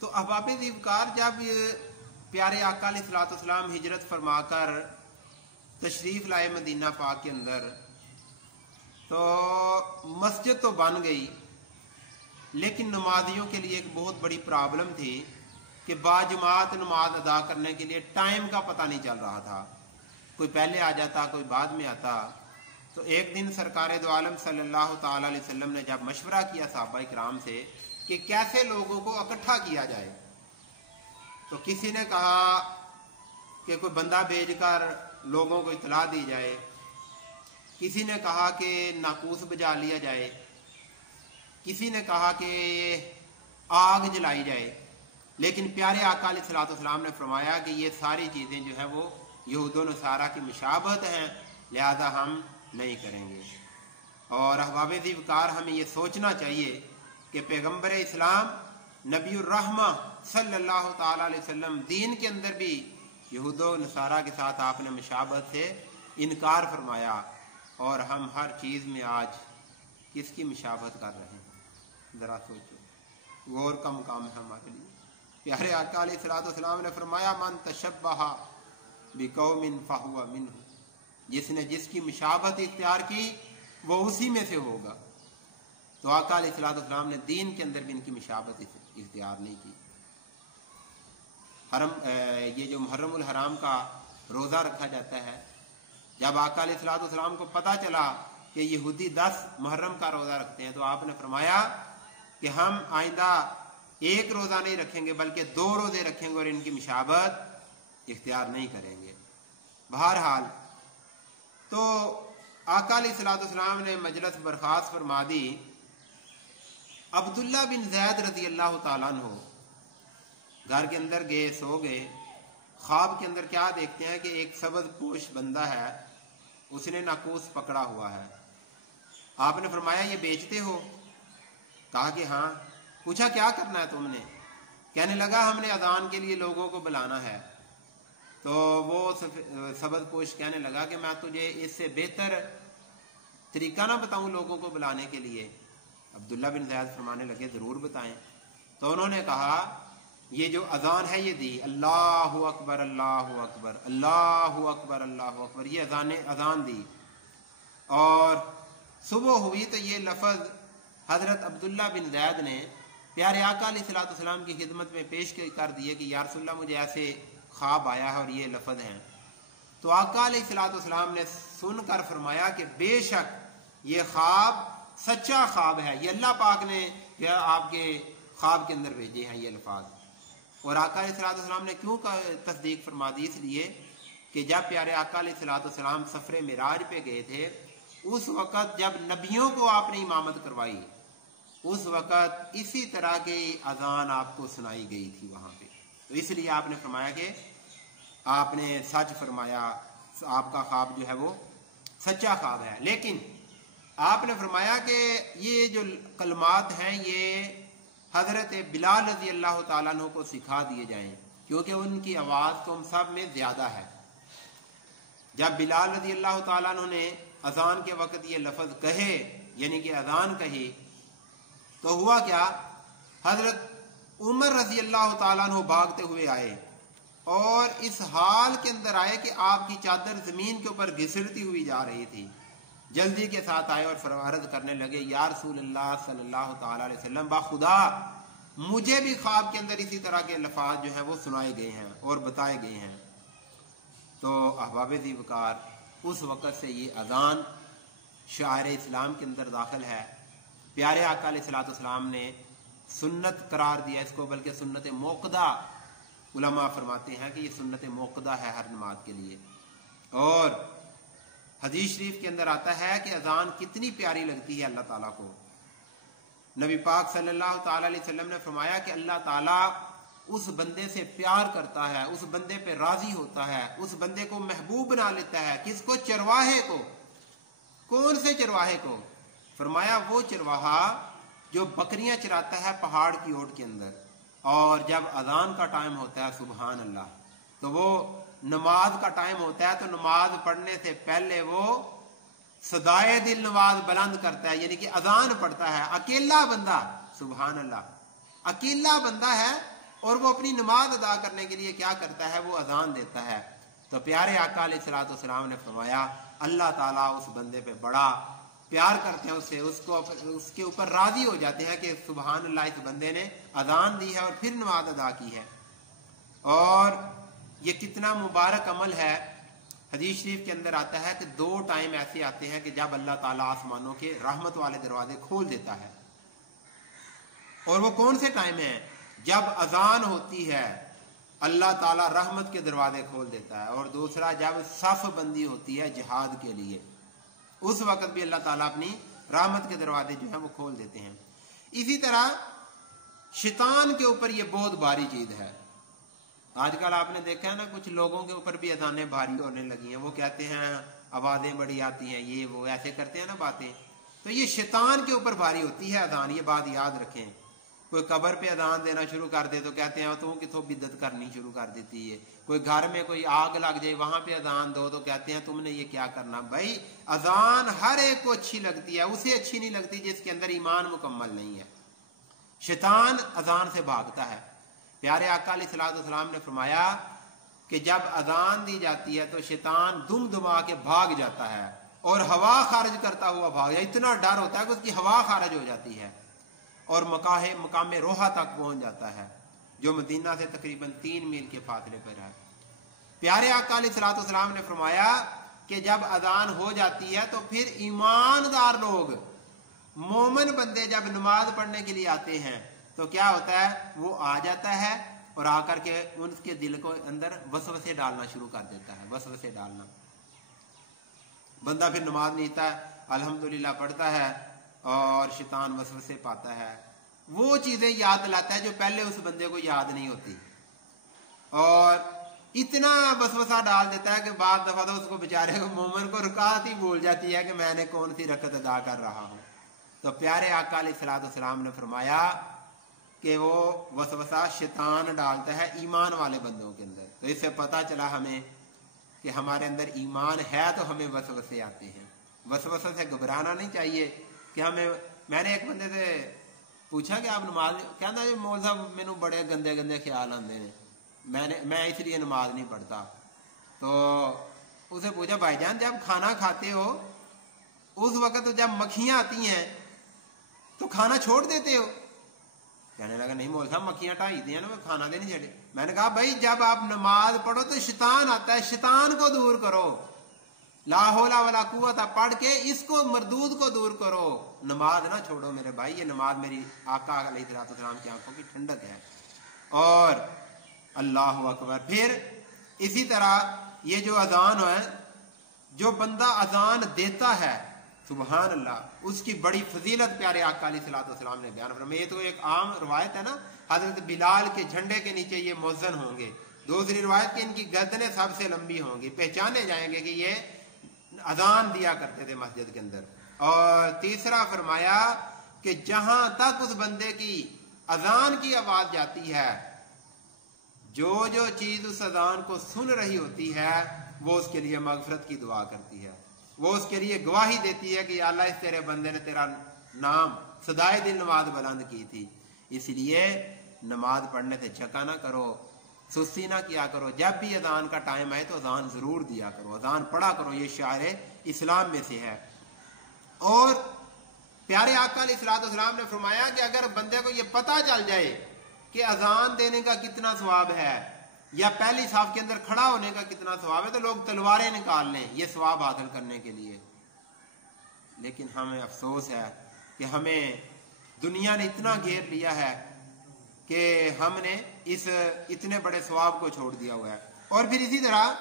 تو अहबाब ज़ीवकार जब प्यारे आका अलैहिस्सलाम हिजरत फरमा कर तशरीफ़ लाए मदीना पाक के अंदर, तो मस्जिद तो बन गई, लेकिन नमाजियों के लिए एक बहुत बड़ी प्रॉब्लम थी कि बाजमात नमाज अदा करने के लिए टाइम का पता नहीं चल रहा था। कोई पहले आ जाता, कोई बाद में आता। तो एक दिन सरकार दो आलम सल्लल्लाहु ताला अलैहि वसल्लम ने जब मशवरा किया सहाबा इकराम से कि कैसे लोगों को इकट्ठा किया जाए, तो किसी ने कहा कि कोई बंदा भेजकर लोगों को इतला दी जाए, किसी ने कहा कि नाकूस बजा लिया जाए, किसी ने कहा कि आग जलाई जाए। लेकिन प्यारे आका अलैहिस्सलाम ने फरमाया कि ये सारी चीज़ें जो है वो यहूद व नसारा की मुशाबहत हैं, लिहाजा हम नहीं करेंगे। और अहबाब ज़ीवकार हमें ये सोचना चाहिए कि पैगम्बर इस्लाम नबीउर रहमा सल्लल्लाहु ताला अलैहि वसल्लम दीन के अंदर भी यहूद व नसारा के साथ आपने मुशाबहत से इनकार फरमाया, और हम हर चीज़ में आज किसकी मुशाबहत कर रहे हैं। ज़रा सोचो, गौर का मुकाम है हमारे लिए। प्यारे आका अलैहिस्सलाम ने फरमाया मन तशब्बहा बिकौमिन फहुवा मिन्हु, जिसने जिसकी मुशाबहत इख्तियार की वो उसी में से होगा। तो आका अलैहिस्सलाम ने दीन के अंदर भी इनकी मुशाबहत इख्तियार नहीं की। ये जो मुहर्रमुल हराम का रोज़ा रखा जाता है, जब आका अलैहिस्सलाम को पता चला कि यहूदी 10 मुहर्रम का रोज़ा रखते हैं, तो आपने फरमाया कि हम आइंदा एक रोज़ा नहीं रखेंगे बल्कि 2 रोज़े रखेंगे और इनकी मुशाबहत इख्तियार नहीं करेंगे। बहरहाल तो आका अलैहिस्सलाम ने मजलिस बर्खास्त फरमा दी। अब्दुल्ला बिन ज़ैद रज़ी अल्लाह ताला अन्हु घर के अंदर गए, सो गए। ख्वाब के अंदर क्या देखते हैं कि एक सबज पोश बंदा है, उसने नाकूस पकड़ा हुआ है। आपने फरमाया ये बेचते हो? कहा कि हाँ। पूछा क्या करना है तुमने? कहने लगा हमने अजान के लिए लोगों को बुलाना है। तो वो सबज पोश कहने लगा कि मैं तुझे इससे बेहतर तरीका ना बताऊं लोगों को बुलाने के लिए? अब्दुल्ला बिन ज़ैद फरमाने लगे ज़रूर बताएं। तो उन्होंने कहा ये जो अजान है ये दी, अल्लाहु अकबर अल्लाहु अकबर अल्लाहु अकबर अल्लाहु अकबर, ये अजान दी। और सुबह हुई तो ये लफ्ज़ हज़रत अब्दुल्ला बिन ज़ैद ने प्यारे आका अलैहिस्सलाम की खिदमत में पेश कर दिए कि या रसूलल्लाह मुझे ऐसे ख्वाब आया है और ये लफ्ज़ हैं। तो आका अलैहिस्सलाम ने सुनकर फरमाया कि बेशक ये ख्वाब सच्चा ख्वाब है, ये अल्लाह पाक ने आपके ख्वाब के अंदर भेजे हैं ये अल्फाज। और आका अलैहिस्सलाम ने क्यों तस्दीक फरमा दी? इसलिए कि जब प्यारे आका अलैहिस्सलाम सफ़रे मिराज पे गए थे, उस वक़्त जब नबियों को आपने इमामत करवाई, उस वक़्त इसी तरह की अजान आपको सुनाई गई थी वहाँ पे। तो इसलिए आपने फरमाया कि आपने सच फरमाया, आपका ख्वाब जो है वो सच्चा ख्वाब है। लेकिन आपने फरमाया कि ये जो कलमात हैं ये हज़रत बिलाल रज़ी अल्लाह ताला अन्हु को सिखा दिए जाएं, क्योंकि उनकी आवाज़ तुम सब में ज़्यादा है। जब बिलाल रज़ी अल्लाह ताला अन्हु ने अजान के वक़्त ये लफ्ज़ कहे, यानी कि अजान कही, तो हुआ क्या? हज़रत उमर रज़ी अल्लाह ताला अन्हु भागते हुए आए और इस हाल के अंदर आए कि आपकी चादर ज़मीन के ऊपर घिसड़ती हुई जा रही थी। जल्दी के साथ आए और फरमारज करने लगे या रसूलल्लाह सल्लल्लाहु ताला अलैहि वसल्लम, बाखुदा मुझे भी ख्वाब के अंदर इसी तरह के लफ्ज़ जो हैं वो सुनाए गए हैं और बताए गए हैं। तो अहबाब ज़ीवकार उस वक़्त से ये अजान शायर इस्लाम के अंदर दाखिल है। प्यारे आका अलैहिस्सलाम ने सुन्नत करार दिया इसको, बल्कि सुन्नत मौक़दा उलमा फरमाते हैं कि ये सुन्नत मौक़दा है हर नमाज के लिए। और हदीस शरीफ के अंदर आता है कि अजान कितनी प्यारी लगती है अल्लाह ताला को। नबी पाक सल्लल्लाहु ताला अलैहि वसल्लम ने फरमाया कि अल्लाह ताला उस बंदे से प्यार करता है, उस बंदे पे राजी होता है, उस बंदे को महबूब बना लेता है। किसको? चरवाहे को। कौन से चरवाहे को? फरमाया वो चरवाहा जो बकरियां चराता है पहाड़ की ओट के अंदर, और जब अजान का टाइम होता है सुबहान अल्लाह, तो वो नमाज का टाइम होता है, तो नमाज पढ़ने से पहले वो सदाए दिल नमाज बुलंद करता है, यानी कि अजान पढ़ता है। अकेला बंदा, सुबहान अल्लाह, अकेला बंदा है اور وہ اپنی نماز ادا کرنے کے لیے کیا کرتا ہے؟ وہ اذان دیتا ہے۔ تو پیارے آقا علیہ الصلوۃ والسلام نے فرمایا اللہ تعالیٰ اس بندے پہ بڑا پیار کرتے ہیں، اس کے اوپر راضی ہو جاتے ہیں کہ سبحان اللہ، اس بندے نے اذان دی ہے اور پھر نماز ادا کی ہے۔ اور یہ کتنا مبارک عمل ہے۔ حدیث شریف کے اندر آتا ہے کہ 2 ٹائم ایسے آتے ہیں کہ جب اللہ تعالیٰ آسمانوں کے رحمت والے دروازے کھول دیتا ہے۔ اور وہ کون سے ٹائم ہیں؟ جب اذان ہوتی ہے اللہ تعالیٰ رحمت کے دروازے کھول دیتا ہے، اور دوسرا جب صف بندی ہوتی ہے جہاد کے لیے، اس وقت بھی اللہ تعالیٰ اپنی رحمت کے دروازے جو ہیں وہ کھول دیتے ہیں۔ اسی طرح شیطان کے اوپر یہ بہت بھاری چیز ہے۔ آج کل آپ نے دیکھا ہے نا، کچھ لوگوں کے اوپر بھی اذانیں بھاری ہونے لگی ہیں، وہ کہتے ہیں آوازیں بڑی آتی ہیں، یہ وہ ایسے کرتے ہیں نا باتیں، تو یہ شیطان کے اوپر بھاری ہوتی ہے اذان، یہ بات یاد رکھیں۔ کوئی قبر پہ اذان دینا شروع کر دے تو کہتے ہیں تو کتوں بدعت کرنی شروع کر دیتی ہے۔ کوئی گھر میں کوئی آگ لگ جائے وہاں پہ اذان دو تو کہتے ہیں تم نے یہ کیا کرنا۔ بھائی اذان ہر ایک کو اچھی لگتی ہے، اسے اچھی نہیں لگتی جس کے اندر ایمان مکمل نہیں ہے۔ شیطان اذان سے بھاگتا ہے۔ پیارے آقا علیہ الصلوۃ والسلام نے فرمایا کہ جب اذان دی جاتی ہے تو شیطان دم دما کے بھاگ جاتا ہے اور ہوا خارج کرتا ہوا بھاگ جاتا ہے۔ اتنا ڈر ہوتا ہے کہ اس کی ہوا خارج ہو جاتی ہے اور مقام روحہ تک پہنچ جاتا ہے، جو مدینہ سے تقریباً 3 میل کے فاصلے پر ہے۔ پیارے آقا علیہ الصلوۃ والسلام نے فرمایا کہ جب اذان ہو جاتی ہے تو پھر ایماندار لوگ، مومن بندے جب نماز پڑھنے کے لیے آتے ہیں تو کیا ہوتا ہے؟ وہ آ جاتا ہے اور آ کر کے ان کے دل کو اندر وسوسے ڈالنا شروع کر دیتا ہے۔ وسوسے ڈالنا، بندہ پھر نماز نیتا ہے، الحمدللہ پڑھتا ہے اور شیطان وسوسے پاتا ہے، وہ چیزیں یاد لاتا ہے جو پہلے اس بندے کو یاد نہیں ہوتی، اور اتنا وسوسہ ڈال دیتا ہے کہ بعض دفعہ تو اس کو بیچارے کو مومن کو رکعت ہی بھول جاتی ہے کہ میں نے کون سی رکعت ادا کر رہا ہوں۔ تو پیارے آقا علیہ الصلوۃ والسلام نے فرمایا کہ وہ وسوسہ شیطان ڈالتا ہے ایمان والے بندوں کے اندر۔ تو اس سے پتہ چلا ہمیں کہ ہمارے اندر ایمان ہے تو ہمیں وسوسے آتے ہیں۔ وسوسے سے گھبرانا نہیں چاہیے کہ میں نے ایک بندے سے پوچھا کہ آپ نماز، کہنا جی مول صاحب مینوں بڑے گندے گندے خیال آتے ہیں، میں اس لیے نماز نہیں پڑھتا۔ تو اسے پوچھا بھائی جان جب کھانا کھاتے ہو اس وقت جب مکھیاں آتی ہیں تو کھانا چھوڑ دیتے ہو؟ کہنے لگا نہیں مول صاحب مکھیاں ٹھائی دی ہیں نا، میں کھانا دے نہیں چھڑے۔ میں نے کہا بھائی جب آپ نماز پڑھو تو شیطان آتا ہے، شیطان کو دور کرو، لا حول ولا قوت پڑھ کے اس کو مردود کو دور کرو، نماز نہ چھوڑو میرے بھائی۔ یہ نماز میری آقا علیہ الصلوۃ والسلام کی آنکھوں کی ٹھنڈک ہے۔ اور اللہ اکبر۔ پھر اسی طرح یہ جو اذان ہے، جو بندہ اذان دیتا ہے سبحان اللہ، اس کی بڑی فضیلت پیارے آقا علیہ الصلوۃ والسلام نے بیان فرمائی۔ یہ تو ایک عام روایت ہے نا، حضرت بلال کے جھنڈے کے نیچے یہ مؤذن ہوں گے۔ دوسری روایت کہ ان کی گردنیں سب سے لمبی ہوں گی، پہچانے جائیں گے کہ یہ اذان دیا کرتے تھے مسجد کے اندر۔ اور تیسرا فرمایا کہ جہاں تک اس بندے کی اذان کی آواز جاتی ہے، جو چیز اس اذان کو سن رہی ہوتی ہے وہ اس کے لیے مغفرت کی دعا کرتی ہے، وہ اس کے لیے گواہی دیتی ہے کہ یا اللہ اس تیرے بندے نے تیرا نام صدائے دل نماز بلند کی تھی۔ اس لیے نماز پڑھنے سے جھکا نہ کرو، سستی نہ کیا کرو، جب بھی اذان کا ٹائم آئے تو اذان ضرور دیا کرو، اذان پڑھا کرو، یہ شعائر اسلام میں سے ہے۔ اور پیارے آقا علیہ الصلوۃ والسلام نے فرمایا کہ اگر بندے کو یہ پتہ چل جائے کہ اذان دینے کا کتنا ثواب ہے یا پہلی صف کے اندر کھڑا ہونے کا کتنا ثواب ہے تو لوگ تلواریں نکال لیں یہ ثواب حاصل کرنے کے لیے۔ لیکن ہمیں افسوس ہے کہ ہمیں دنیا نے اتنا گھیر لیا ہے کہ ہم نے اس اتنے بڑے ثواب کو چھوڑ دیا ہوا ہے۔ اور پھر اسی طرح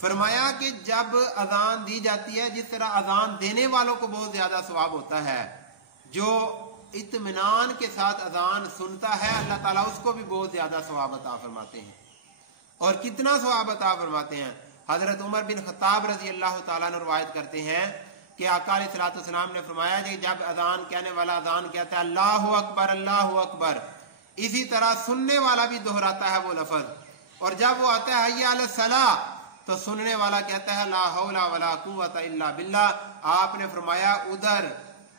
فرمایا کہ جب اذان دی جاتی ہے، جس طرح اذان دینے والوں کو بہت زیادہ ثواب ہوتا ہے، جو اطمینان کے ساتھ اذان سنتا ہے اللہ تعالیٰ اس کو بھی بہت زیادہ ثواب عطا فرماتے ہیں۔ اور کتنا ثواب عطا فرماتے ہیں؟ حضرت عمر بن خطاب رضی اللہ تعالیٰ نے روایت کرتے ہیں کہ آقا علیہ الصلوۃ والسلام نے فرمایا کہ جب اذان کہنے والا اذان کہتا ہے اللہ اکبر اللہ اکبر، اسی طرح سننے والا بھی دہراتا ہے وہ لفظ، اور جب وہ آتا ہے حی علی الصلاۃ تو سننے والا کہتا ہے لا حول ولا قوت الا باللہ۔ آپ نے فرمایا ادھر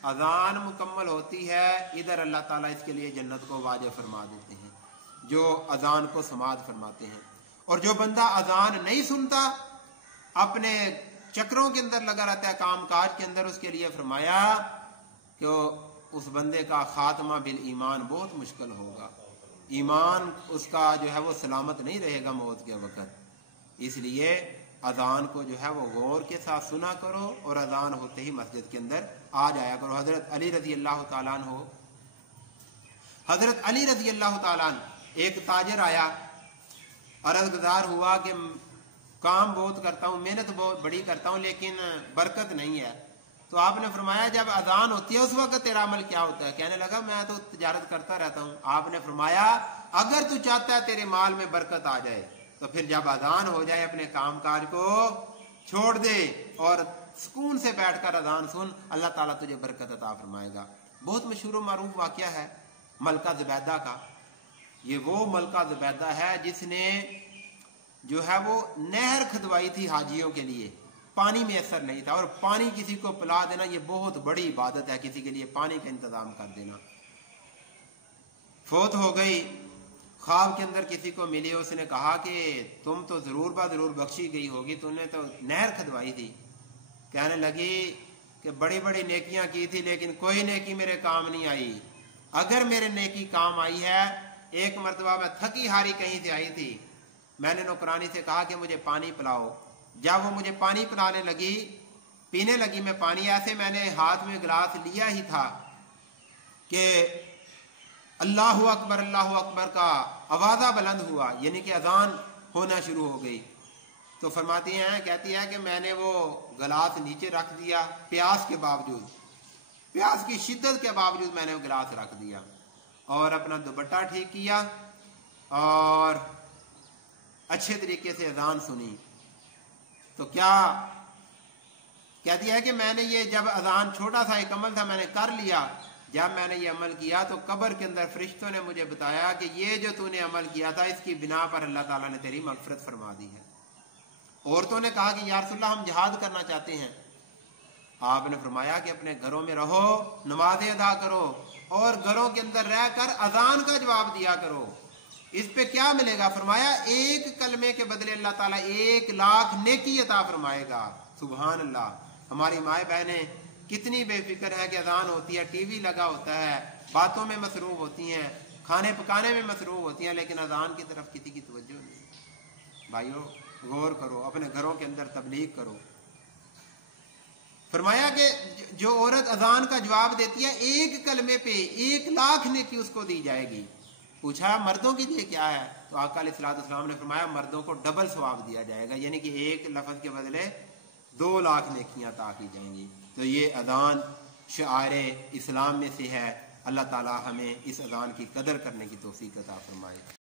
اذان مکمل ہوتی ہے، ادھر اللہ تعالیٰ اس کے لیے جنت کو واجب فرما دیتے ہیں۔ जो अजान को समाअत फरमाते हैं। और जो बंदा अजान नहीं सुनता, अपने चक्रों के अंदर लगा रहता है, काम काज के अंदर, उसके लिए फरमाया कि उस बंदे का खात्मा बिल ईमान बहुत मुश्किल होगा, ईमान उसका जो है वो सलामत नहीं रहेगा मौत के वक़्त। इसलिए अजान को जो है वो गौर के साथ सुना करो और अजान होते ही मस्जिद के अंदर आ जाया करो। हजरत अली रजी अल्लाह ताला अन्हु, हजरत अली रजी अल्लाह ताला अन्हु, एक ताजर आया, अर्ज़गुज़ार हुआ कि काम बहुत करता हूँ, मेहनत बहुत बड़ी करता हूँ, लेकिन बरकत नहीं है। तो आपने फरमाया जब अजान होती है उस वक्त तेरा अमल क्या होता है? कहने लगा मैं तो तिजारत करता रहता हूँ। आपने फरमाया अगर तू चाहता है तेरे माल में बरकत आ जाए तो फिर जब अजान हो जाए अपने काम काज को छोड़ दे और सुकून से बैठकर अजान सुन, अल्लाह ताला तुझे बरकत अता फरमाएगा। बहुत मशहूर मारूफ वाकया है मलका ज़ुबैदा का। ये वो मलका ज़ुबैदा है जिसने जो है वो नहर खुदवाई थी हाजियों के लिए, पानी मैसर नहीं था, और पानी किसी को पिला देना ये बहुत बड़ी इबादत है, किसी के लिए पानी का इंतजाम कर देना। फौत हो गई, ख्वाब के अंदर किसी को मिली, उसने कहा कि तुम तो जरूर जरूर बख्शी गई होगी, तुमने तो नहर खुदवाई थी। कहने लगी कि बड़ी बड़ी नेकियां की थी लेकिन कोई नेकी मेरे काम नहीं आई। अगर मेरे नेकी काम आई है, एक मरतबा मैं थकी हारी कहीं से आई थी, मैंने नौकरानी से कहा कि मुझे पानी पिलाओ। जब वो मुझे पानी पिलाने लगी, पीने लगी मैं पानी, ऐसे मैंने हाथ में गिलास लिया ही था कि अल्लाहु अकबर का आवाज़ा बुलंद हुआ, यानी कि अजान होना शुरू हो गई। तो फरमाती हैं, कहती है कि मैंने वो गिलास नीचे रख दिया, प्यास के बावजूद, प्यास की शिद्दत के बावजूद मैंने वो गिलास रख दिया और अपना दुपट्टा ठीक किया और अच्छे तरीके से अजान सुनी। तो क्या कहती है कि मैंने ये जब अजान छोटा सा एक अमल था मैंने कर लिया। जब मैंने ये अमल किया तो कब्र के अंदर फरिश्तों ने मुझे बताया कि ये जो तूने अमल किया था इसकी बिना पर अल्लाह ताला ने तेरी मगफरत फरमा दी है। औरतों ने कहा कि या रसूलल्लाह हम जिहाद करना चाहते हैं। आपने फरमाया कि अपने घरों में रहो, नमाजें अदा करो और घरों के अंदर रहकर अजान का जवाब दिया करो। इस पे क्या मिलेगा? फरमाया एक कलमे के बदले अल्लाह ताला 1,00,000 नेकी अता फरमाएगा। सुभान अल्लाह। हमारी माए बहनें कितनी बेफिक्र है कि अजान होती है, टीवी लगा होता है, बातों में मसरूफ होती हैं, खाने पकाने में मसरूफ होती हैं, लेकिन अजान की तरफ किसी की तवज्जो नहीं। भाइयों गौर करो, अपने घरों के अंदर तबलीग करो। फरमाया कि जो औरत अजान का जवाब देती है एक कलमे पे 1,00,000 नेकी उसको दी जाएगी। पूछा मर्दों के लिए क्या है? तो आका अलैहिस्सलाम ने फरमाया मर्दों को डबल सवाब दिया जाएगा, यानी कि एक लफ्ज के बदले 2,00,000 नेकियां अता की जाएंगी। तो ये अजान शिआरे इस्लाम में से है। अल्लाह ताला हमें इस अजान की कदर करने की तौफीक अता फरमाए।